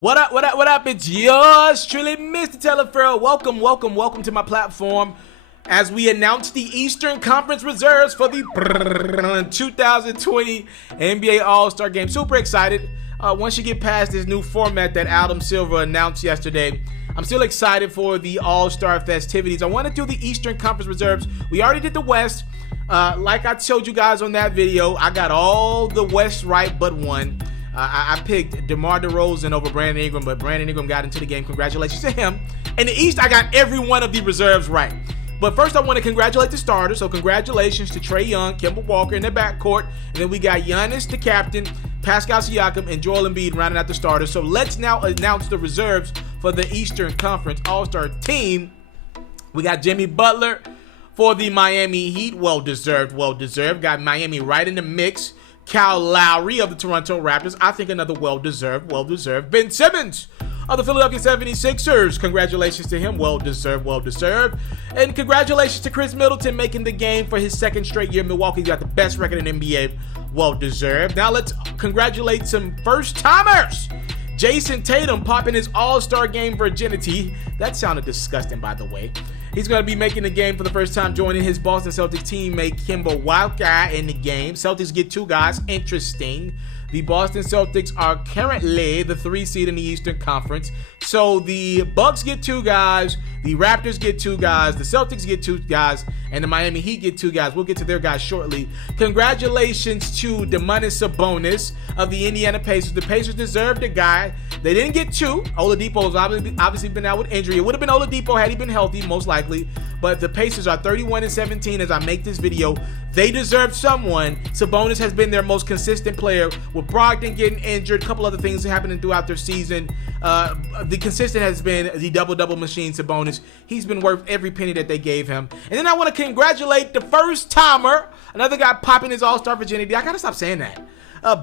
What up, what up, what up? It's yours truly, Mr.Taliaferro. Welcome to my platform as we announce the Eastern Conference reserves for the 2020 NBA All-Star Game. Super excited. Once you get past this new format that Adam Silver announced yesterday, I'm still excited for the All-Star festivities. I want to do the Eastern Conference reserves. We already did the West. Like I showed you guys on that video, I got all the West right but one. I picked DeMar DeRozan over Brandon Ingram, but Brandon Ingram got into the game. Congratulations to him. In the East, I got every one of the reserves right. But first, I want to congratulate the starters. So congratulations to Trae Young, Kemba Walker in the backcourt. And then we got Giannis, the captain, Pascal Siakam, and Joel Embiid rounding out the starters. So let's now announce the reserves for the Eastern Conference All-Star team. We got Jimmy Butler for the Miami Heat. Well-deserved. Got Miami right in the mix. Kyle Lowry of the Toronto Raptors. I think another well-deserved. Ben Simmons of the Philadelphia 76ers. Congratulations to him. Well-deserved. And congratulations to Chris Middleton making the game for his second straight year. Milwaukee's got the best record in NBA. Well-deserved. Now let's congratulate some first-timers. Jason Tatum popping his All-Star Game virginity. That sounded disgusting, by the way. He's going to be making the game for the first time, joining his Boston Celtics teammate Kemba Walker in the game. Celtics get two guys. Interesting. The Boston Celtics are currently the 3 seed in the Eastern Conference. So the Bucks get two guys, the Raptors get two guys, the Celtics get two guys, and the Miami Heat get two guys. We'll get to their guys shortly. Congratulations to Domantas Sabonis of the Indiana Pacers. The Pacers deserved a guy. They didn't get two. Oladipo's obviously been out with injury. It would have been Oladipo had he been healthy, most likely. But the Pacers are 31-17 as I make this video. They deserve someone. Sabonis has been their most consistent player. With Brogdon getting injured, a couple other things happening throughout their season. The consistent has been the double-double machine, Sabonis. He's been worth every penny that they gave him. And then I want to congratulate the first-timer, another guy popping his All-Star virginity. I got to stop saying that.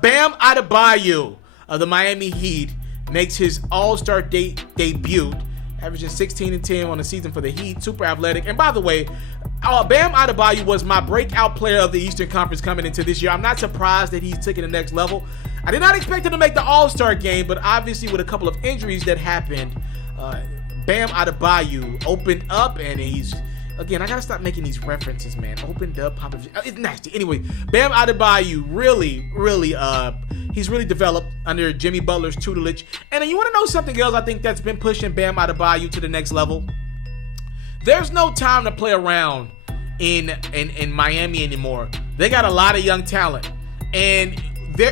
Bam Adebayo of the Miami Heat makes his All-Star debut, averaging 16 and 10 on the season for the Heat. Super athletic. And by the way, Bam Adebayo was my breakout player of the Eastern Conference coming into this year. I'm not surprised that he's taking the next level. I did not expect him to make the All-Star game, but obviously with a couple of injuries that happened, Bam Adebayo opened up, and he's, again, I gotta stop making these references, man. Opened up, it's nasty. Anyway, Bam Adebayo he's really developed under Jimmy Butler's tutelage. And you want to know something else I think that's been pushing Bam Adebayo to the next level? There's no time to play around in Miami anymore. They got a lot of young talent, and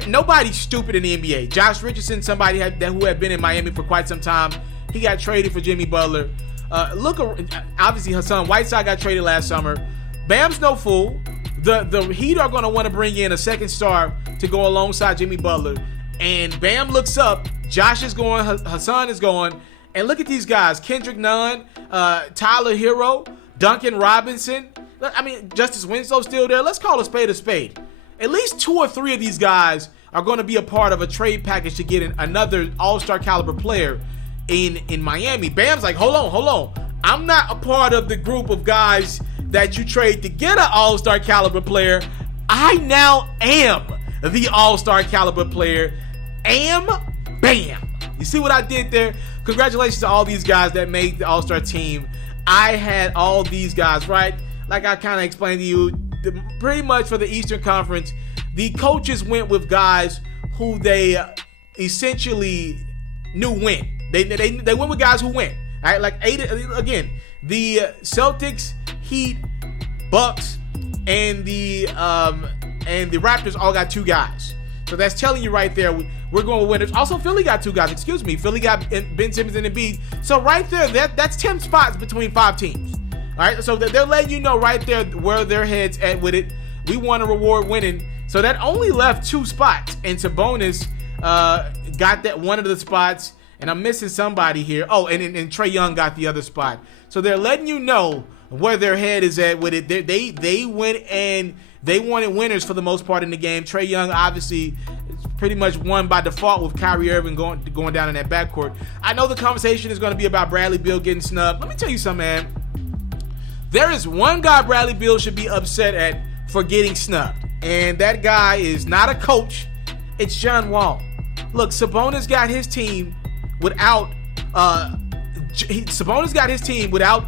nobody's stupid in the NBA. Josh Richardson, somebody who had been in Miami for quite some time, he got traded for Jimmy Butler. Obviously Hassan Whiteside got traded last summer. Bam's no fool. The Heat are going to want to bring in a second star to go alongside Jimmy Butler. And Bam looks up. Josh is going. Hassan is going. And look at these guys. Kendrick Nunn, Tyler Hero, Duncan Robinson. I mean, Justice Winslow's still there. Let's call a spade a spade. At least 2 or 3 of these guys are going to be a part of a trade package to get another All-Star caliber player in Miami. Bam's like, hold on. I'm not a part of the group of guys that you trade to get an All-Star caliber player. I now am the All-Star caliber player. Bam. You see what I did there? Congratulations to all these guys that made the All-Star team. I had all these guys right. Like I kind of explained to you, pretty much for the Eastern Conference, the coaches went with guys who they essentially knew win. They went with guys who win. All right, like again, the Celtics, Heat, Bucks, and the Raptors all got 2 guys. So that's telling you right there, we're going with winners. Also, Philly got 2 guys. Philly got Ben Simmons and Embiid. So right there, that's 10 spots between 5 teams. All right, so they're letting you know right there where their heads at with it. We want to reward winning. So that only left 2 spots, and Sabonis got that one of the spots. And I'm missing somebody here. Oh, and Trae Young got the other spot. So they're letting you know where their head is at with it. They went and they wanted winners for the most part in the game. Trae Young obviously pretty much won by default with Kyrie Irving going down in that backcourt. I know the conversation is going to be about Bradley Beal getting snubbed. Let me tell you something, man. There is one guy Bradley Beal should be upset at for getting snubbed. And that guy is not a coach. It's John Wall. Look, Sabonis got his team without Sabonis got his team without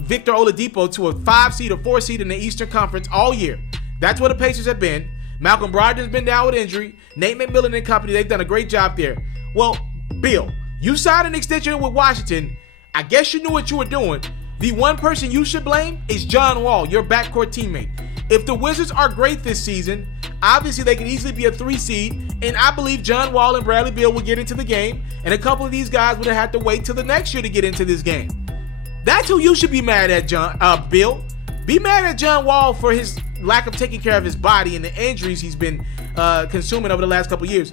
Victor Oladipo to a 5 seed or 4 seed in the Eastern Conference all year. That's what the Pacers have been. Malcolm Brogdon's been down with injury. Nate McMillan and company, they've done a great job there. Well, Bill, you signed an extension with Washington. I guess you knew what you were doing. The one person you should blame is John Wall, your backcourt teammate. If the Wizards are great this season, obviously they could easily be a 3 seed, and I believe John Wall and Bradley Beal will get into the game, and a couple of these guys would have had to wait till the next year to get into this game. That's who you should be mad at, Bill. Be mad at John Wall for his lack of taking care of his body and the injuries he's been consuming over the last couple years.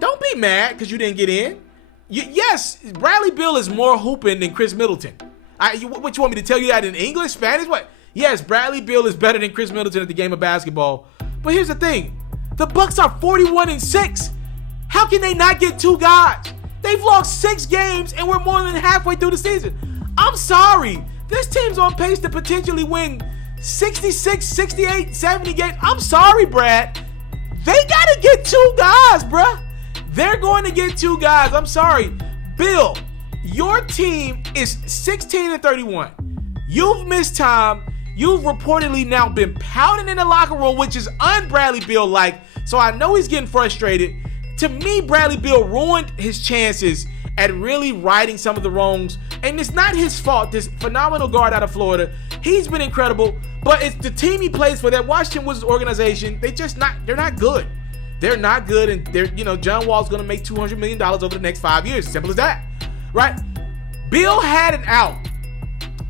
Don't be mad because you didn't get in. Yes, Bradley Beal is more hooping than Chris Middleton. What, you want me to tell you that in English, Spanish? What? Yes, Bradley Beal is better than Chris Middleton at the game of basketball. But here's the thing. The Bucks are 41-6. How can they not get 2 guys? They've lost 6 games and we're more than halfway through the season. I'm sorry. This team's on pace to potentially win 66, 68, 70 games. I'm sorry, Brad. They got to get 2 guys, bruh. They're going to get 2 guys. I'm sorry. Bill, your team is 16-31. You've missed time. You've reportedly now been pouting in the locker room, which is un-Bradley Beal-like. So I know he's getting frustrated. To me, Bradley Beal ruined his chances at really righting some of the wrongs. And it's not his fault. This phenomenal guard out of Florida, he's been incredible. But it's the team he plays for, that Washington Wizards organization. They're not good. They're not good, and John Wall's going to make $200 million over the next 5 years. Simple as that, right? Bill had an out.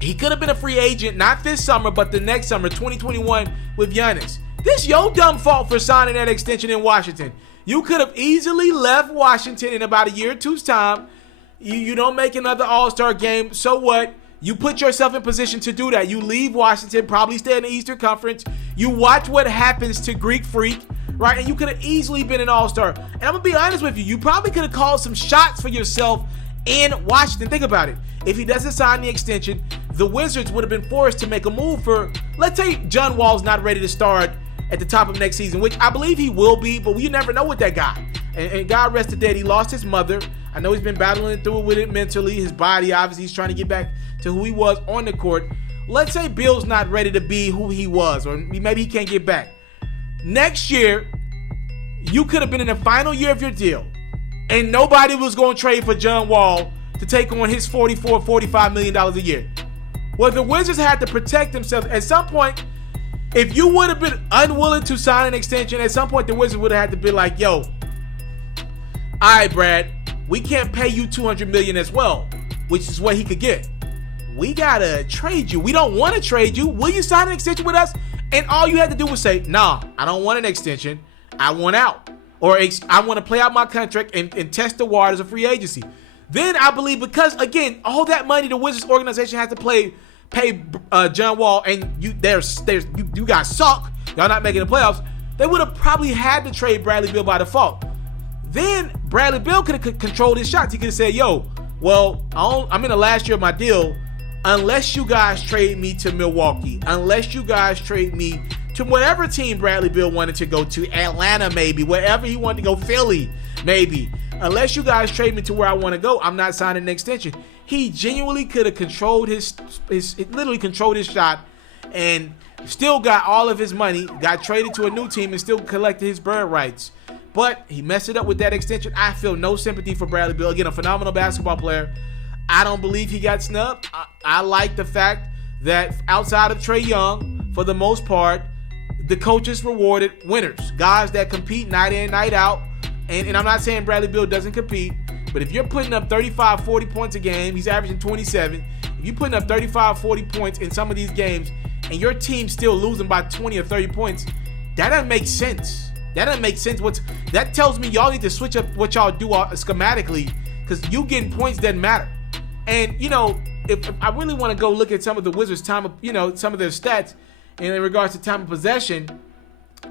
He could have been a free agent, not this summer, but the next summer, 2021, with Giannis. This your dumb fault for signing that extension in Washington. You could have easily left Washington in about a year or two's time. You don't make another All-Star game, so what? You put yourself in position to do that. You leave Washington, probably stay in the Eastern Conference. You watch what happens to Greek Freak, right? And you could have easily been an All-Star. And I'm going to be honest with you. You probably could have called some shots for yourself in Washington. Think about it. If he doesn't sign the extension, the Wizards would have been forced to make a move for, let's say John Wall's not ready to start at the top of next season, which I believe he will be, but you never know with that guy. And God rest the dead, he lost his mother. I know he's been battling through it with it mentally. His body, obviously, he's trying to get back to who he was on the court. Let's say Bill's not ready to be who he was, or maybe he can't get back. Next year, you could have been in the final year of your deal, and nobody was going to trade for John Wall to take on his $44, $45 million a year. Well, the Wizards had to protect themselves. At some point, if you would have been unwilling to sign an extension, at some point the Wizards would have had to be like, yo, all right, Brad, we can't pay you $200 million as well, which is what he could get. We got to trade you. We don't want to trade you. Will you sign an extension with us? And all you had to do was say, nah, I don't want an extension. I want out. Or I want to play out my contract and test the waters of free agency. Then I believe, because, again, all that money the Wizards organization has to pay John Wall, and you guys suck, y'all not making the playoffs, they would have probably had to trade Bradley Beal by default. Then Bradley Beal could have controlled his shots. He could have said, yo, well, I'm in the last year of my deal. Unless you guys trade me to Milwaukee, unless you guys trade me to whatever team Bradley Beal wanted to go to, Atlanta maybe, wherever he wanted to go, Philly maybe. Unless you guys trade me to where I want to go, I'm not signing an extension. He genuinely could have controlled literally controlled his shot, and still got all of his money, got traded to a new team, and still collected his bird rights. But he messed it up with that extension. I feel no sympathy for Bradley Beal. Again, a phenomenal basketball player. I don't believe he got snubbed. I like the fact that outside of Trae Young, for the most part, the coaches rewarded winners. Guys that compete night in, night out. And I'm not saying Bradley Beal doesn't compete, but if you're putting up 35, 40 points a game, he's averaging 27. If you're putting up 35, 40 points in some of these games, and your team's still losing by 20 or 30 points, that doesn't make sense. That doesn't make sense. That tells me y'all need to switch up what y'all do schematically, because you getting points doesn't matter. And, if I really want to go look at some of the Wizards' some of their stats in regards to time of possession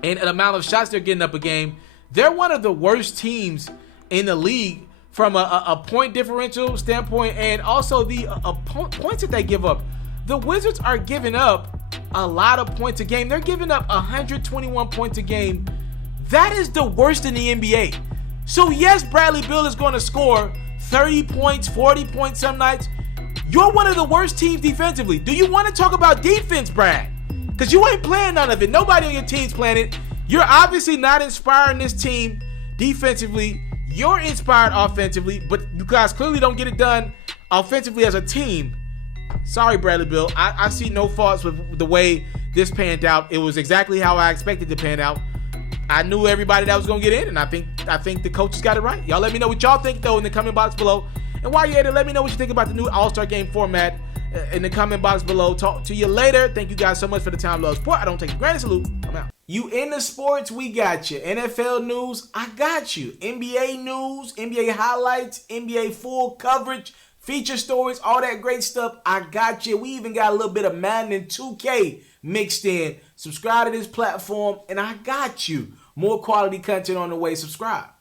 and an amount of shots they're getting up a game, they're one of the worst teams in the league from a point differential standpoint, and also the points that they give up. The Wizards are giving up a lot of points a game. They're giving up 121 points a game. That is the worst in the NBA. So yes, Bradley Beal is going to score 30 points, 40 points some nights. You're one of the worst teams defensively. Do you want to talk about defense, Brad? Because you ain't playing none of it. Nobody on your team's playing it. You're obviously not inspiring this team defensively. You're inspired offensively, but you guys clearly don't get it done offensively as a team. Sorry, Bradley Beal. I see no faults with the way this panned out. It was exactly how I expected to pan out. I knew everybody that was going to get in, and I think the coaches got it right. Y'all let me know what y'all think, though, in the comment box below. And while you're at it, let me know what you think about the new All-Star Game format in the comment box below. Talk to you later. Thank you guys so much for the time, love, support. I don't take it for granted. Salute. I'm out. You into sports, we got you. NFL news, I got you. NBA news, NBA highlights, NBA full coverage, feature stories, all that great stuff, I got you. We even got a little bit of Madden and 2K mixed in. Subscribe to this platform, and I got you. More quality content on the way. Subscribe.